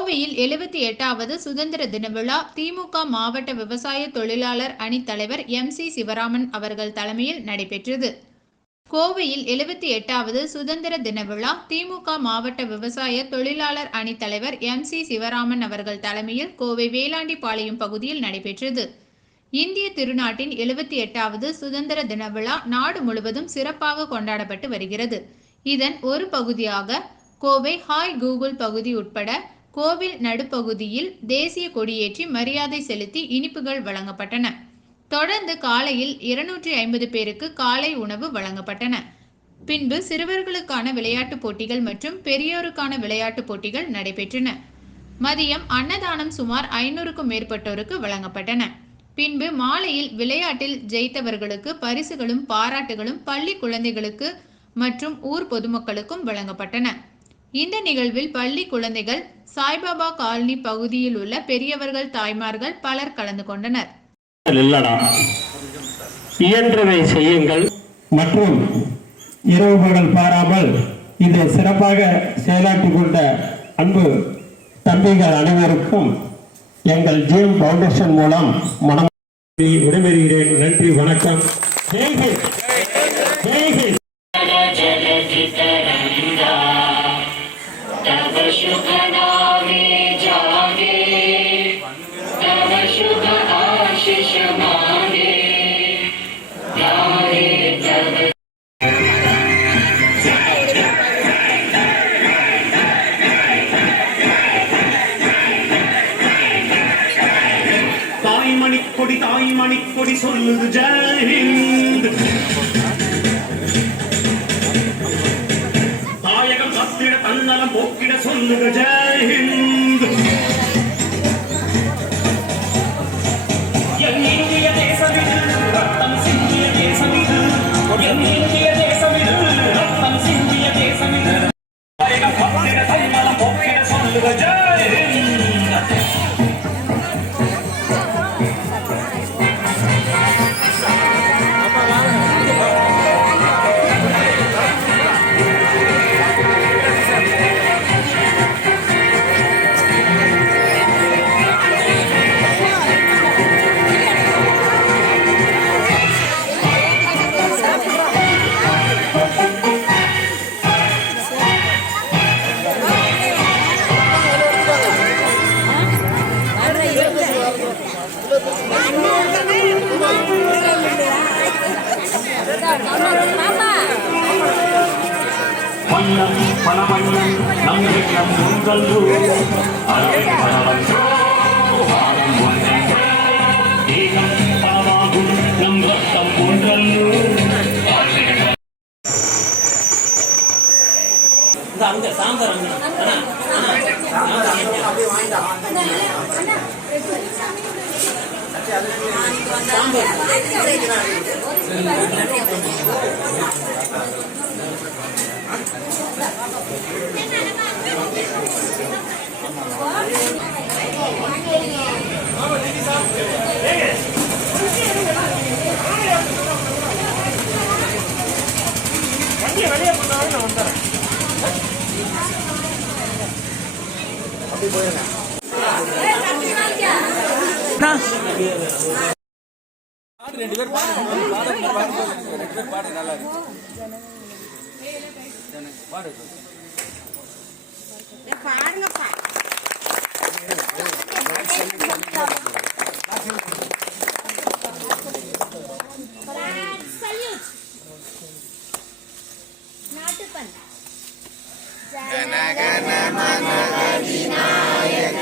கோவையில் 78வது சுதந்திர தின விழா திமுக மாவட்ட விவசாய தொழிலாளர் அணி தலைவர் MC சிவராமன் அவர்கள் தலைமையில் நடைபெற்றது. கோவையில் 78வது சுதந்திர தின விழா திமுக மாவட்ட விவசாய தொழிலாளர் அணி தலைவர் MC சிவராமன் அவர்கள் தலைமையில் கோவை வேளாண்டிபாளையம் பகுதியில் நடைபெற்றது. இந்திய திருநாட்டின் 78வது சுதந்திர தின விழா நாடு முழுவதும் சிறப்பாக கொண்டாடப்பட்டு வருகிறது. இதன் ஒரு பகுதியாக கோவை ஹாய் கூகுள் பகுதி உட்பட கோவில் நடுப்பகுதியில் தேசிய கொடியேற்றி மரியாதை செலுத்தி இனிப்புகள் வழங்கப்பட்டன. தொடர்ந்து காலையில் 250 பேருக்கு காலை உணவு வழங்கப்பட்டன. பின்பு சிறுவர்களுக்கான விளையாட்டுப் போட்டிகள் மற்றும் பெரியோருக்கான விளையாட்டுப் போட்டிகள் நடைபெற்றன. மதியம் அன்னதானம் சுமார் 500க்கும் மேற்பட்டோருக்கு வழங்கப்பட்டன. பின்பு மாலையில் விளையாட்டில் ஜெயித்தவர்களுக்கு பரிசுகளும் பாராட்டுகளும் பள்ளி குழந்தைகளுக்கு மற்றும் ஊர் பொதுமக்களுக்கும் வழங்கப்பட்டன. இந்த நிகழ்வில் பள்ளி குழந்தைகள், சாய்பாபா காலனி பகுதியில் உள்ள பெரியவர்கள், தாய்மார்கள் பலர் கலந்து கொண்டனர். இயன்றவை செய்யுங்கள் மற்றும் இரவு பகல் பாராமல் இதை சிறப்பாக செயலாற்றிக் கொண்ட அன்பு தம்பிகள் அனைவருக்கும் எங்கள் ஜிஎம் பவுண்டேஷன் மூலம் மனம் விடைபெறுகிறேன். நன்றி, வணக்கம். ஜெய்ஹிந்த். ஜெய்ஹிந்த். தாய் மணிக்கொடி சொல்லுது ஜெய்ஹிந்த். தாயகம் கத்திட தன்னலம் போக்கிட சொல்லுக ஜெய்ஹிந்த். என் இந்திய தேசமிது ரத்தம் சிந்திய தேசமிது. என் இந்திய தேசமிது ரத்தம் சிந்திய தேசமிது. தாயகம் கத்திட தன்னலம் போக்கிட சொல்லுக ஜெய்ஹிந்த். மன்னம் பணமன்னம் நம்மிடம் உங்கல்லு அரை பணவன்றோ ஆகும் ஒன்றென்றோ ஏகம் பணமாகும் நம் ரத்தம் ஒன்றல்லு. அங்க சாம்பார் வெளியே பண்ணாலும் நான் வந்துடுறேன். அப்படி போயிருங்க. ரெண்டு பேர் பாடு நல்லா இருக்கு. பாடு பாருங்கப்பா. நாட்டுப்பண் ஜனகண மன அதிநாயக